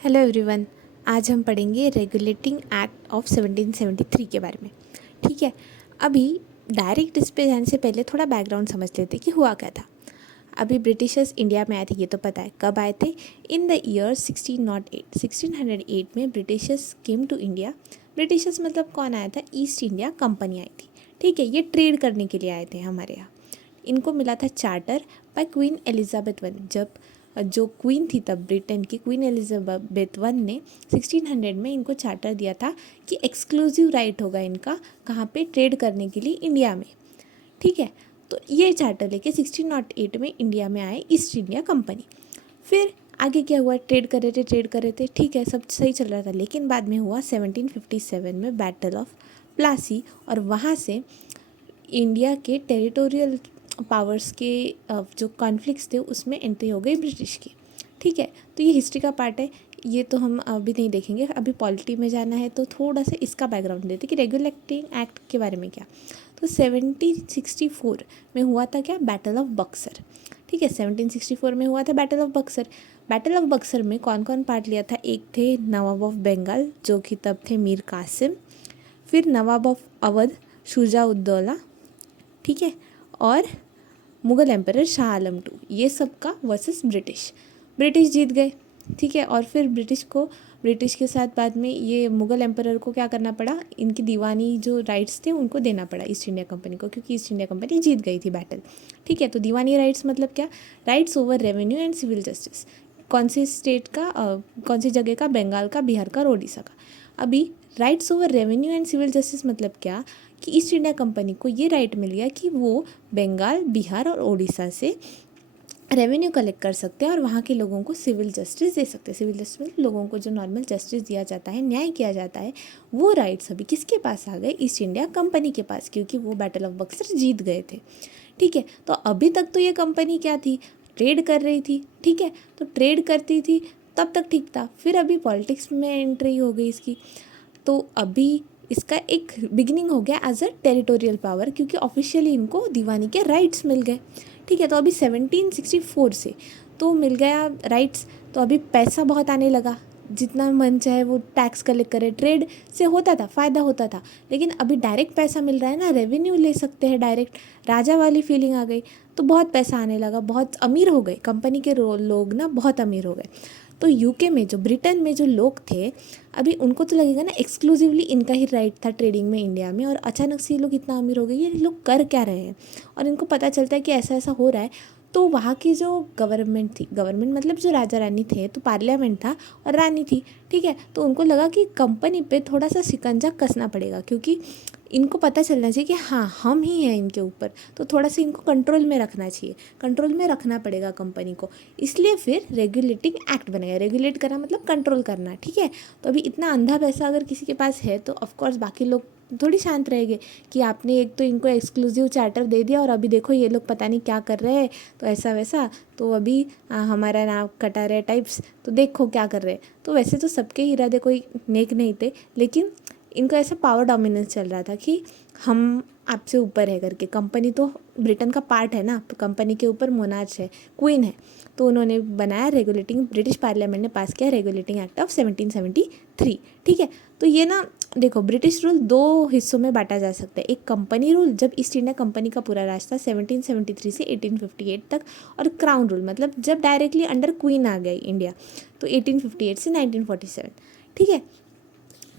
Hello everyone. आज हम पढ़ेंगे रेगुलेटिंग एक्ट ऑफ 1773 के बारे में। ठीक है, अभी डायरेक्ट इस पे जाने से पहले थोड़ा बैकग्राउंड समझ लेते कि हुआ क्या था। अभी ब्रिटिशर्स इंडिया में आए थे, ये तो पता है। कब आए थे? इन द ईयर 1608 में Britishers came to India. Britishers मतलब कौन आया था? ईस्ट इंडिया कंपनी आई थी। ठीक है, ये ट्रेड करने के लिए आए थे हमारे यहाँ। इनको मिला था charter by Queen Elizabeth one. जब जो क्वीन थी तब ब्रिटेन की क्वीन एलिजाबेथ वन ने 1600 में इनको चार्टर दिया था कि एक्सक्लूसिव राइट होगा इनका कहाँ पे ट्रेड करने के लिए, इंडिया में। ठीक है, तो ये चार्टर लेके 1608 में इंडिया में आए ईस्ट इंडिया कंपनी। फिर आगे क्या हुआ? ट्रेड कर रहे थे, ठीक है, सब सही चल रहा था। लेकिन बाद में हुआ 1757 में बैटल ऑफ प्लासी, और वहाँ से इंडिया के टेरिटोरियल पावर्स के जो कॉन्फ्लिक्ट्स थे उसमें एंट्री हो गई ब्रिटिश की। ठीक है, तो ये हिस्ट्री का पार्ट है, ये तो हम अभी नहीं देखेंगे। अभी पॉलिटी में जाना है तो थोड़ा सा इसका बैकग्राउंड देते कि रेगुलेटिंग एक्ट के बारे में क्या। तो 1764 में हुआ था क्या? Battle of Buxar. ठीक है, 1764 में हुआ था battle of Buxar. Battle of Buxar में कौन कौन पार्ट लिया था? एक थे नवाब ऑफ बंगाल, जो कि तब थे मीर कासिम। फिर नवाब ऑफ अवध शुजा उद्दौला, ठीक है, और मुग़ल एम्परर शाह आलम टू। ये सब का वर्सेस ब्रिटिश जीत गए। ठीक है, और फिर ब्रिटिश के साथ बाद में ये मुग़ल एम्परर को क्या करना पड़ा? इनकी दीवानी जो राइट्स थे उनको देना पड़ा ईस्ट इंडिया कंपनी को, क्योंकि ईस्ट इंडिया कंपनी जीत गई थी बैटल। ठीक है, तो दीवानी राइट्स मतलब क्या? Rights over revenue and civil justice. कौन सी स्टेट का, कौन सी जगह का? बंगाल का, बिहार का और उड़ीसा का। अभी rights over revenue and civil justice मतलब क्या? कि ईस्ट इंडिया कंपनी को ये राइट मिल गया कि वो बंगाल, बिहार और उड़ीसा से रेवेन्यू कलेक्ट कर सकते हैं और वहाँ के लोगों को सिविल जस्टिस दे सकते हैं। सिविल जस्टिस मतलब लोगों को जो नॉर्मल जस्टिस दिया जाता है, न्याय किया जाता है, वो राइट्स अभी किसके पास आ गए? ईस्ट इंडिया कंपनी के पास, क्योंकि वो बैटल ऑफ बक्सर जीत गए थे। ठीक है, तो अभी तक तो ये कंपनी क्या थी? ट्रेड कर रही थी। ठीक है, तो ट्रेड करती थी तब तक ठीक था। फिर अभी पॉलिटिक्स में एंट्री हो गई इसकी, तो अभी इसका एक बिगिनिंग हो गया एज अ टेरिटोरियल पावर, क्योंकि ऑफिशियली इनको दीवानी के राइट्स मिल गए। ठीक है, तो अभी 1764 से तो मिल गया राइट्स, तो अभी पैसा बहुत आने लगा। जितना मन चाहे वो टैक्स कलेक्ट करे। ट्रेड से होता था, फ़ायदा होता था, लेकिन अभी डायरेक्ट पैसा मिल रहा है ना, रेवेन्यू ले सकते हैं डायरेक्ट। राजा वाली फीलिंग आ गई, तो बहुत पैसा आने लगा, बहुत अमीर हो गए कंपनी के लोग ना, बहुत अमीर हो गए। तो यूके में, जो ब्रिटेन में जो लोग थे, अभी उनको तो लगेगा ना एक्सक्लूसिवली इनका ही राइट था ट्रेडिंग में इंडिया में, और अचानक से ये लोग इतना अमीर हो गए, ये लोग कर क्या रहे हैं? और इनको पता चलता है कि ऐसा ऐसा हो रहा है। तो वहाँ की जो गवर्नमेंट थी, गवर्नमेंट मतलब जो राजा रानी थे, तो पार्लियामेंट था और रानी थी। ठीक है, तो उनको लगा कि कंपनी पे थोड़ा सा शिकंजा कसना पड़ेगा, क्योंकि इनको पता चलना चाहिए कि हाँ, हम ही हैं इनके ऊपर, तो थोड़ा सा इनको कंट्रोल में रखना चाहिए, कंट्रोल में रखना पड़ेगा कंपनी को। इसलिए फिर रेगुलेटिंग एक्ट बनाया। रेगुलेट करना मतलब कंट्रोल करना। ठीक है, तो अभी इतना अंधा पैसा अगर किसी के पास है तो ऑफकोर्स बाकी लोग थोड़ी शांत रहेंगे कि आपने एक तो इनको एक्सक्लूसिव चार्टर दे दिया और अभी देखो ये लोग पता नहीं क्या कर रहे हैं, तो ऐसा वैसा, तो अभी हमारा नाम कटा रहे टाइप्स, तो देखो क्या कर रहे हैं। तो वैसे तो सबके इरादे कोई नेक नहीं थे, लेकिन इनको ऐसा पावर डोमिनेंस चल रहा था कि हम आपसे ऊपर है करके। कंपनी तो ब्रिटेन का पार्ट है ना, तो कंपनी के ऊपर मोनार्च है, क्वीन है। तो उन्होंने बनाया रेगुलेटिंग, ब्रिटिश पार्लियामेंट ने पास किया रेगुलेटिंग एक्ट ऑफ 1773। ठीक है, तो ये ना देखो, ब्रिटिश रूल दो हिस्सों में बांटा जा सकता है। एक कंपनी रूल, जब ईस्ट इंडिया कंपनी का पूरा राज था 1773 से 1858 तक, और क्राउन रूल मतलब जब डायरेक्टली अंडर क्वीन आ गई इंडिया, तो 1858 से 1947। ठीक है,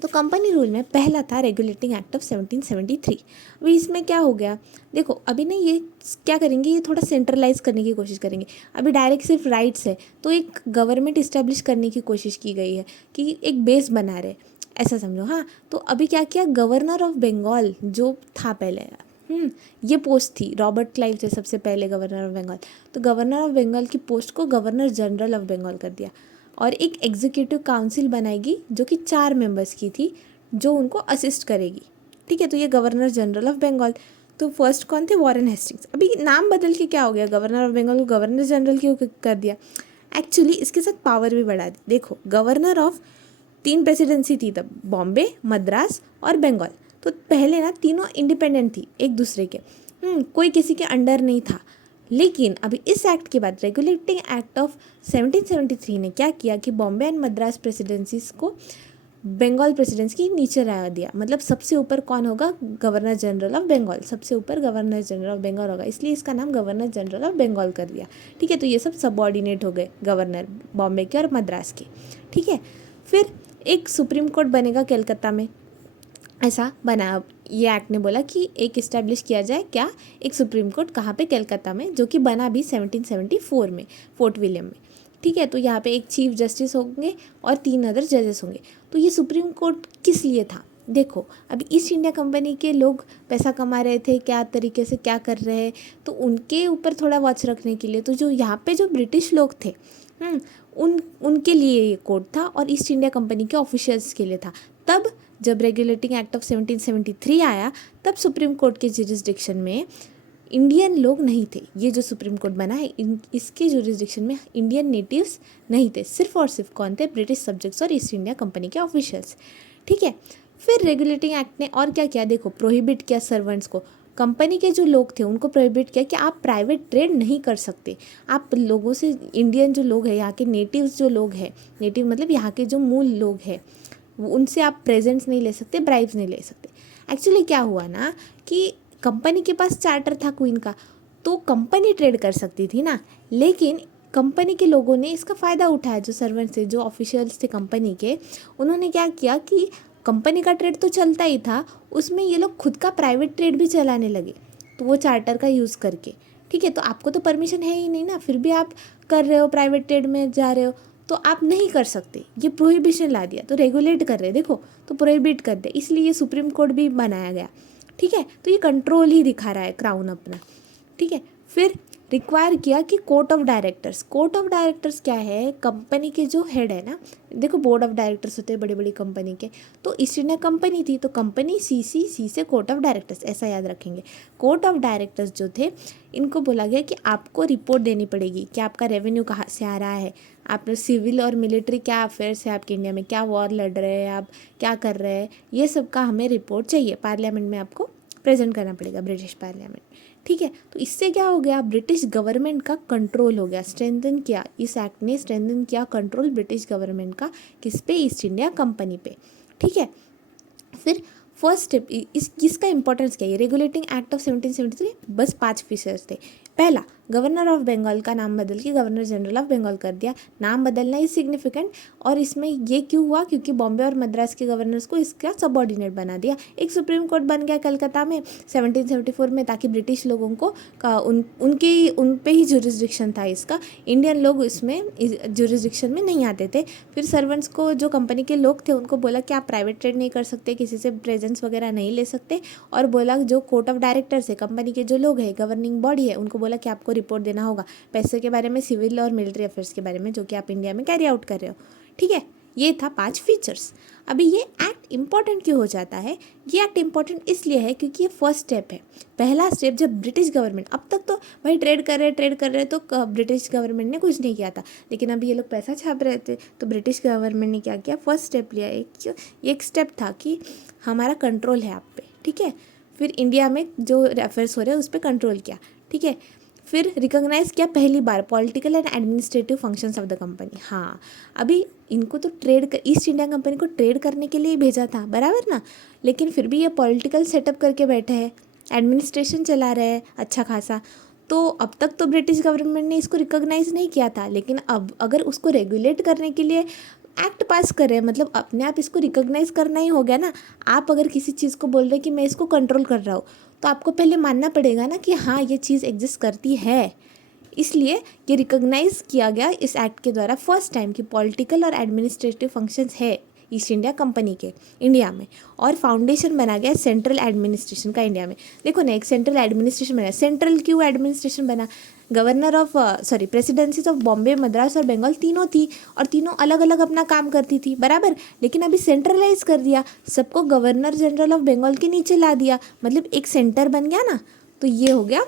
तो कंपनी रूल में पहला था रेगुलेटिंग एक्ट ऑफ 1773। अभी इसमें क्या हो गया? देखो, अभी ना ये क्या करेंगे, ये थोड़ा सेंट्रलाइज करने की कोशिश करेंगे। अभी डायरेक्ट सिर्फ राइट्स है, तो एक गवर्नमेंट इस्टेब्लिश करने की कोशिश की गई है कि एक बेस बना रहे, ऐसा समझो। हाँ, तो अभी क्या किया, गवर्नर ऑफ बंगाल जो था पहले, ये पोस्ट थी, रॉबर्ट क्लाइव थे सबसे पहले गवर्नर ऑफ बंगाल, तो गवर्नर ऑफ बंगाल की पोस्ट को गवर्नर जनरल ऑफ बंगाल कर दिया। और एक एग्जीक्यूटिव काउंसिल बनाएगी जो कि 4 मेंबर्स की थी, जो उनको असिस्ट करेगी। ठीक है, तो ये गवर्नर जनरल ऑफ बंगाल। तो फर्स्ट कौन थे? Warren Hastings. अभी नाम बदल के क्या हो गया, गवर्नर ऑफ बंगाल को गवर्नर जनरल क्यों कर दिया? एक्चुअली इसके साथ पावर भी बढ़ा दी। देखो, गवर्नर ऑफ 3 प्रेसिडेंसी थी तब, बॉम्बे, मद्रास और बंगाल। तो पहले ना तीनों इंडिपेंडेंट थी एक दूसरे के, कोई किसी के अंडर नहीं था। लेकिन अभी इस एक्ट के बाद रेगुलेटिंग एक्ट ऑफ 1773 ने क्या किया कि बॉम्बे एंड मद्रास प्रेसिडेंसीज को बंगाल प्रेसिडेंसी की नीचे ला दिया। मतलब सबसे ऊपर कौन होगा? Governor general of Bengal. सबसे ऊपर गवर्नर जनरल ऑफ बंगाल होगा, इसलिए इसका नाम गवर्नर जनरल ऑफ बंगाल कर दिया। ठीक है, तो ये सब सबऑर्डिनेट हो गए गवर्नर बॉम्बे के और मद्रास के। ठीक है, फिर एक सुप्रीम कोर्ट बनेगा कलकत्ता में, ऐसा बना। ये एक्ट ने बोला कि एक इस्टेब्लिश किया जाए क्या, एक सुप्रीम कोर्ट। कहाँ पे? कलकत्ता में, जो कि बना भी 1774 में, फोर्ट विलियम में। ठीक है, तो यहाँ पे एक चीफ जस्टिस होंगे और 3 अदर जजेस होंगे। तो ये सुप्रीम कोर्ट किस लिए था? देखो, अभी ईस्ट इंडिया कंपनी के लोग पैसा कमा रहे थे, क्या तरीके से क्या कर रहे हैं, तो उनके ऊपर थोड़ा वॉच रखने के लिए। तो जो यहाँ पे जो ब्रिटिश लोग थे, उनके लिए ये कोर्ट था और ईस्ट इंडिया कंपनी के ऑफिशियल्स के लिए था। तब जब रेगुलेटिंग एक्ट ऑफ 1773 आया, तब सुप्रीम कोर्ट के जुरिस्डिक्शन में इंडियन लोग नहीं थे। ये जो सुप्रीम कोर्ट बना है, इसके जुरिस्डिक्शन में इंडियन नेटिव्स नहीं थे। सिर्फ और सिर्फ कौन थे? ब्रिटिश सब्जेक्ट्स और ईस्ट इंडिया कंपनी के ऑफिशियल्स। ठीक है, फिर रेगुलेटिंग एक्ट ने और क्या किया? देखो, प्रोहिबिट किया सर्वेंट्स को। कंपनी के जो लोग थे उनको प्रोहिबिट किया कि आप प्राइवेट ट्रेड नहीं कर सकते। आप लोगों से, इंडियन जो लोग हैं, यहाँ के नेटिव्स जो लोग हैं, नेटिव मतलब यहाँ के जो मूल लोग हैं, उनसे आप प्रेजेंट्स नहीं ले सकते, ब्राइब्स नहीं ले सकते। एक्चुअली क्या हुआ ना कि कंपनी के पास चार्टर था क्वीन का, तो कंपनी ट्रेड कर सकती थी ना, लेकिन कंपनी के लोगों ने इसका फ़ायदा उठाया। जो सर्वेंट्स थे, जो ऑफिशियल्स थे कंपनी के, उन्होंने क्या किया कि कंपनी का ट्रेड तो चलता ही था, उसमें ये लोग खुद का प्राइवेट ट्रेड भी चलाने लगे, तो वो चार्टर का यूज़ करके। ठीक है, तो आपको तो परमिशन है ही नहीं ना, फिर भी आप कर रहे हो, प्राइवेट ट्रेड में जा रहे हो, तो आप नहीं कर सकते। ये प्रोहिबिशन ला दिया, तो रेगुलेट कर रहे, देखो, तो प्रोहिबिट कर दिया, इसलिए ये सुप्रीम कोर्ट भी बनाया गया। ठीक है, तो ये कंट्रोल ही दिखा रहा है क्राउन अपना। ठीक है, फिर रिक्वायर किया कि court of directors. Court of directors क्या है? कंपनी के जो हेड है ना, देखो बोर्ड ऑफ डायरेक्टर्स होते हैं बड़ी बड़ी कंपनी के, तो ईस्ट इंडिया कंपनी थी, तो कंपनी सी से कोर्ट ऑफ डायरेक्टर्स, ऐसा याद रखेंगे। कोर्ट ऑफ डायरेक्टर्स जो थे, इनको बोला गया कि आपको रिपोर्ट देनी पड़ेगी कि आपका रेवेन्यू कहाँ से आ रहा है, आप सिविल और मिलिट्री क्या अफेयर्स है आपके इंडिया में, क्या वॉर लड़ रहे हैं आप, क्या कर रहे हैं, ये सब का हमें रिपोर्ट चाहिए। पार्लियामेंट में आपको प्रेजेंट करना पड़ेगा, ब्रिटिश पार्लियामेंट। ठीक है, तो इससे क्या हो गया? ब्रिटिश गवर्नमेंट का कंट्रोल हो गया, स्ट्रेंथन किया, इस एक्ट ने स्ट्रेंथन किया कंट्रोल ब्रिटिश गवर्नमेंट का, किस पे? ईस्ट इंडिया कंपनी पे। ठीक है, फिर फर्स्ट स्टेप, इसका इंपॉर्टेंस क्या है? रेगुलेटिंग एक्ट ऑफ 1773 बस 5 फीचर्स थे। पहला, गवर्नर ऑफ बंगाल का नाम बदल के गवर्नर जनरल ऑफ बंगाल कर दिया। नाम बदलना इज सिग्निफिकेंट, और इसमें ये क्यों हुआ? क्योंकि बॉम्बे और मद्रास के गवर्नर्स को इसका सबऑर्डिनेट बना दिया। एक सुप्रीम कोर्ट बन गया कलकत्ता में 1774 में, ताकि ब्रिटिश लोगों को उन पे ही जुरिस्डिक्शन था इसका। इंडियन लोग इसमें जुरिस्डिक्शन में नहीं आते थे। फिर सर्वेंट्स को, जो कंपनी के लोग थे, उनको बोला कि आप प्राइवेट ट्रेड नहीं कर सकते, किसी से प्रेजेंस वगैरह नहीं ले सकते, और बोला जो कोर्ट ऑफ डायरेक्टर्स है, कंपनी के जो लोग हैं, गवर्निंग बॉडी है, उनको बोला कि आपको रिपोर्ट देना होगा पैसे के बारे में, सिविल और मिलिट्री अफेयर्स के बारे में, जो कि आप इंडिया में कैरी आउट कर रहे हो। ठीक है, ये था 5 फीचर्स। अभी ये एक्ट इंपॉर्टेंट क्यों हो जाता है? ये एक्ट इंपॉर्टेंट इसलिए है क्योंकि ये फर्स्ट स्टेप है, पहला स्टेप। जब ब्रिटिश गवर्नमेंट, अब तक तो भाई ट्रेड कर रहे तो ब्रिटिश गवर्नमेंट ने कुछ नहीं किया था, लेकिन अभी ये लोग पैसा छाप रहे थे, तो ब्रिटिश गवर्नमेंट ने क्या किया? फर्स्ट स्टेप लिया। एक स्टेप था कि हमारा कंट्रोल है आप पे। ठीक है, फिर इंडिया में जो अफेयर्स हो रहे हैं उस पर कंट्रोल किया। ठीक है, फिर रिकॉग्नाइज किया पहली बार political and administrative functions of the company. हाँ, अभी इनको तो ईस्ट इंडिया कंपनी को ट्रेड करने के लिए ही भेजा था, बराबर ना, लेकिन फिर भी ये पॉलिटिकल सेटअप करके बैठे हैं, एडमिनिस्ट्रेशन चला रहे हैं अच्छा खासा। तो अब तक तो ब्रिटिश गवर्नमेंट ने इसको रिकॉग्नाइज नहीं किया था, लेकिन अब अगर उसको रेगुलेट करने के लिए एक्ट पास कर रहे हैं, मतलब अपने आप इसको रिकॉग्नाइज करना ही हो गया ना। आप अगर किसी चीज़ को बोल रहे हैं कि मैं इसको कंट्रोल कर रहा हूँ, तो आपको पहले मानना पड़ेगा ना कि हाँ, ये चीज़ एग्जिस्ट करती है। इसलिए ये रिकॉग्नाइज किया गया इस एक्ट के द्वारा फर्स्ट टाइम कि पॉलिटिकल और एडमिनिस्ट्रेटिव फंक्शंस है ईस्ट इंडिया कंपनी के इंडिया में, और फाउंडेशन बना गया सेंट्रल एडमिनिस्ट्रेशन का इंडिया में। देखो ना, एक सेंट्रल एडमिनिस्ट्रेशन बना। सेंट्रल क्यों एडमिनिस्ट्रेशन बना? Governor of presidencies of Bombay, Madras और बंगाल तीनों थी, और तीनों अलग अलग अपना काम करती थी, बराबर। लेकिन अभी सेंट्रलाइज कर दिया, सबको गवर्नर जनरल ऑफ बंगाल के नीचे ला दिया, मतलब एक सेंटर बन गया ना। तो ये हो गया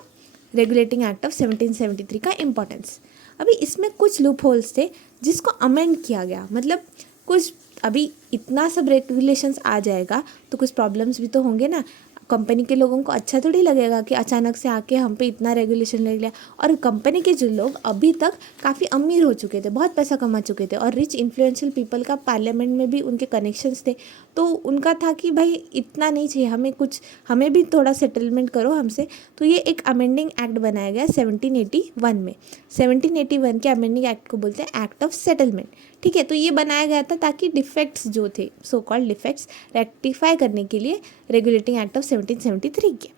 रेगुलेटिंग एक्ट ऑफ 1773 का इम्पोर्टेंस। अभी इसमें कुछ लूप होल्स थे जिसको अमेंड किया गया, मतलब कुछ, अभी इतना सब रेगुलेशंस आ जाएगा तो कुछ प्रॉब्लम्स भी तो होंगे ना। कंपनी के लोगों को अच्छा थोड़ी लगेगा कि अचानक से आके हम पे इतना रेगुलेशन लग गया। और कंपनी के जो लोग अभी तक काफ़ी अमीर हो चुके थे, बहुत पैसा कमा चुके थे और रिच इन्फ्लुएंशियल पीपल का पार्लियामेंट में भी उनके कनेक्शंस थे, तो उनका था कि भाई इतना नहीं चाहिए हमें, कुछ हमें भी थोड़ा सेटलमेंट करो हमसे। तो ये एक अमेंडिंग एक्ट बनाया गया 1781 में। 1781 के अमेंडिंग एक्ट को बोलते हैं एक्ट ऑफ सेटलमेंट। ठीक है, तो ये बनाया गया था ताकि डिफेक्ट्स जो थे, सो कॉल्ड डिफेक्ट्स, रेक्टिफाई करने के लिए रेगुलेटिंग एक्ट ऑफ 1773 के।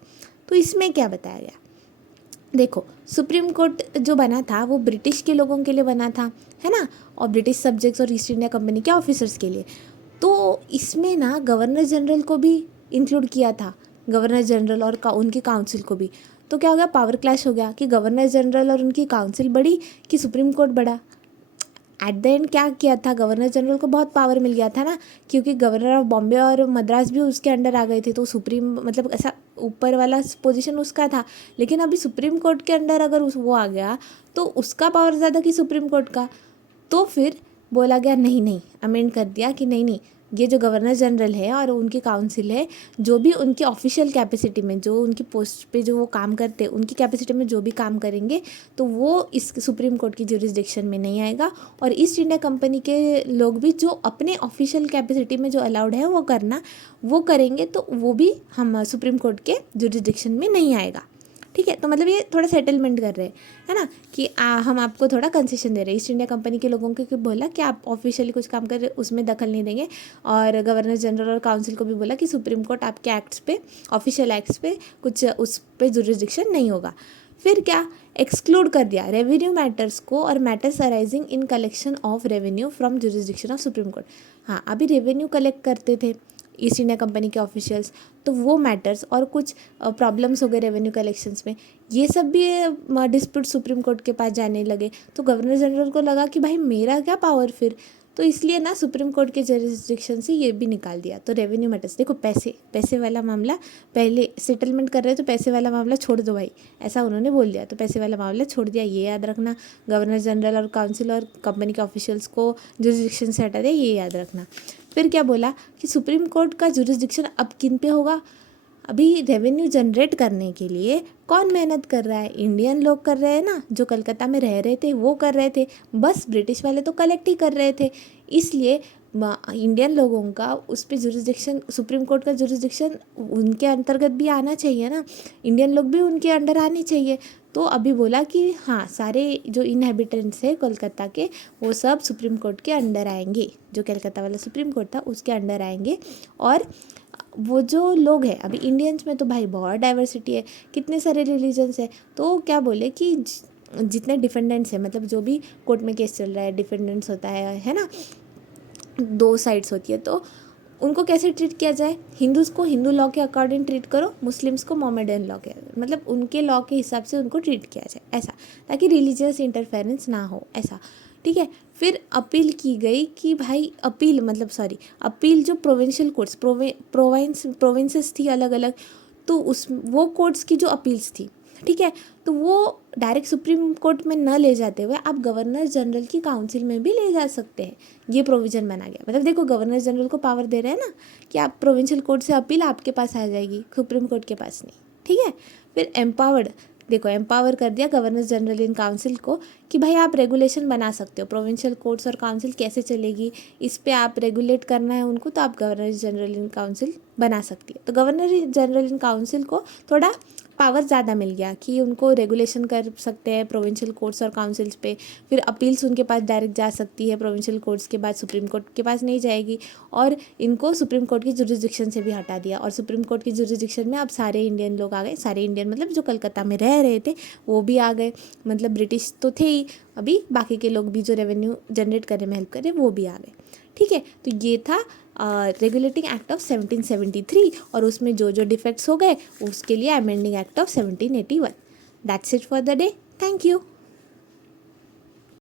तो इसमें क्या बताया गया, देखो सुप्रीम कोर्ट जो बना था वो ब्रिटिश के लोगों के लिए बना था, है ना, और ब्रिटिश सब्जेक्ट्स और ईस्ट इंडिया कंपनी के ऑफिसर्स के लिए। तो इसमें ना गवर्नर जनरल को भी इंक्लूड किया था, गवर्नर जनरल और उनकी काउंसिल को भी। तो क्या हो गया, पावर क्लैश हो गया कि गवर्नर जनरल और उनकी काउंसिल बड़ी कि सुप्रीम कोर्ट बड़ा। एट द एंड क्या किया था, गवर्नर जनरल को बहुत पावर मिल गया था ना, क्योंकि गवर्नर ऑफ बॉम्बे और मद्रास भी उसके अंडर आ गए थे, तो सुप्रीम मतलब ऐसा ऊपर वाला पोजीशन उसका था। लेकिन अभी सुप्रीम कोर्ट के अंडर अगर वो आ गया तो उसका पावर ज़्यादा कि सुप्रीम कोर्ट का। तो फिर बोला गया नहीं नहीं, अमेंड कर दिया कि नहीं नहीं, ये जो गवर्नर जनरल है और उनकी काउंसिल है, जो भी उनकी ऑफिशियल कैपेसिटी में, जो उनकी पोस्ट पे जो वो काम करते हैं उनकी कैपेसिटी में जो भी काम करेंगे, तो वो इस सुप्रीम कोर्ट की जुरिस्डिक्शन में नहीं आएगा। और ईस्ट इंडिया कंपनी के लोग भी जो अपने ऑफिशियल कैपेसिटी में जो अलाउड है वो करना, वो करेंगे तो वो भी हम सुप्रीम कोर्ट के जुरिस्डिक्शन में नहीं आएगा। ठीक है, तो मतलब ये थोड़ा सेटलमेंट कर रहे हैं, है ना, कि हम आपको थोड़ा कंसेशन दे रहे हैं। ईस्ट इंडिया कंपनी के लोगों को बोला कि आप ऑफिशियली कुछ काम कर रहे उसमें दखल नहीं देंगे, और गवर्नर जनरल और काउंसिल को भी बोला कि सुप्रीम कोर्ट आपके एक्ट्स पे, ऑफिशियल एक्ट्स पे कुछ उस पर जुरिस्डिक्शन नहीं होगा। फिर क्या एक्सक्लूड कर दिया रेवेन्यू मैटर्स को और matters arising in collection of revenue from jurisdiction of supreme court. हाँ, अभी रेवेन्यू कलेक्ट करते थे ईस्ट इंडिया कंपनी के ऑफिशियल्स, तो वो मैटर्स और कुछ प्रॉब्लम्स हो गए रेवेन्यू कलेक्शंस में, ये सब भी डिस्प्यूट सुप्रीम कोर्ट के पास जाने लगे। तो गवर्नर जनरल को लगा कि भाई मेरा क्या पावर फिर, तो इसलिए ना सुप्रीम कोर्ट के जुरिस्डिक्शन से ये भी निकाल दिया। तो रेवेन्यू मैटर्स, देखो पैसे वाला मामला, पहले सेटलमेंट कर रहे हैं तो पैसे वाला मामला छोड़ दो भाई, ऐसा उन्होंने बोल दिया, तो पैसे वाला मामला छोड़ दिया, ये याद रखना। गवर्नर जनरल और काउंसिल और कंपनी के ऑफिशियल्स को जुरिस्डिक्शन से हटा दिया, ये याद रखना। फिर क्या बोला कि सुप्रीम कोर्ट का जुरिस्डिक्शन अब किन पे होगा, अभी रेवेन्यू जनरेट करने के लिए कौन मेहनत कर रहा है, इंडियन लोग कर रहे हैं ना, जो कलकत्ता में रह रहे थे वो कर रहे थे, बस ब्रिटिश वाले तो कलेक्ट ही कर रहे थे। इसलिए इंडियन लोगों का उस पर जुरिस्डिक्शन, सुप्रीम कोर्ट का जुरिस्डिक्शन उनके अंतर्गत भी आना चाहिए ना, इंडियन लोग भी उनके अंडर आने चाहिए। तो अभी बोला कि हाँ, सारे जो इनहेबिटेंट्स है कोलकाता के वो सब सुप्रीम कोर्ट के अंडर आएंगे, जो कलकत्ता वाला सुप्रीम कोर्ट था उसके अंडर आएंगे। और वो जो लोग हैं, अभी इंडियंस में तो भाई बहुत डाइवर्सिटी है, कितने सारे रिलीजन्स है, तो क्या बोले कि जितने डिफेंडेंट्स हैं, मतलब जो भी कोर्ट में केस चल रहा है, डिफेंडेंट्स होता है ना, दो साइड्स होती है, तो उनको कैसे ट्रीट किया जाए, हिंदूज़ को हिंदू लॉ के अकॉर्डिंग ट्रीट करो, मुस्लिम्स को मोमेडन लॉ के, मतलब उनके लॉ के हिसाब से उनको ट्रीट किया जाए, ऐसा, ताकि रिलीजियस इंटरफेरेंस ना हो, ऐसा। ठीक है, फिर अपील की गई कि भाई अपील जो प्रोविंशियल कोर्ट्स, प्रोविंसेस थी अलग अलग, तो वो कोर्ट्स की जो अपील्स थी, ठीक है, तो वो डायरेक्ट सुप्रीम कोर्ट में न ले जाते हुए आप गवर्नर जनरल की काउंसिल में भी ले जा सकते हैं। ये प्रोविज़न बना गया, मतलब देखो गवर्नर जनरल को पावर दे रहे हैं ना कि आप प्रोविंशियल कोर्ट से अपील आपके पास आ जाएगी, सुप्रीम कोर्ट के पास नहीं। ठीक है, फिर एम्पावर कर दिया गवर्नर जनरल इन काउंसिल को कि भाई आप रेगुलेशन बना सकते हो, प्रोविंशियल कोर्ट्स और काउंसिल कैसे चलेगी, इस पे आप रेगुलेट करना है उनको, तो आप गवर्नर जनरल इन काउंसिल बना सकती है। तो गवर्नर जनरल इन काउंसिल को थोड़ा पावर ज़्यादा मिल गया कि उनको रेगुलेशन कर सकते हैं प्रोविंशियल कोर्ट्स और काउंसिल्स पे, फिर अपील्स उनके पास डायरेक्ट जा सकती है, प्रोविंशियल कोर्ट्स के बाद सुप्रीम कोर्ट के पास नहीं जाएगी, और इनको सुप्रीम कोर्ट की जुरिस्डिक्शन से भी हटा दिया। और सुप्रीम कोर्ट की जुरिस्डिक्शन में अब सारे इंडियन लोग आ गए, सारे इंडियन मतलब जो कलकत्ता में रह रहे थे वो भी आ गए, मतलब ब्रिटिश तो थे ही, अभी बाकी के लोग भी जो रेवेन्यू जनरेट करने में हेल्प करे वो भी आ गए। ठीक है, तो ये था रेगुलेटिंग एक्ट ऑफ 1773, और उसमें जो जो डिफेक्ट्स हो गए उसके लिए amending act of 1781। That's it for the day, thank you.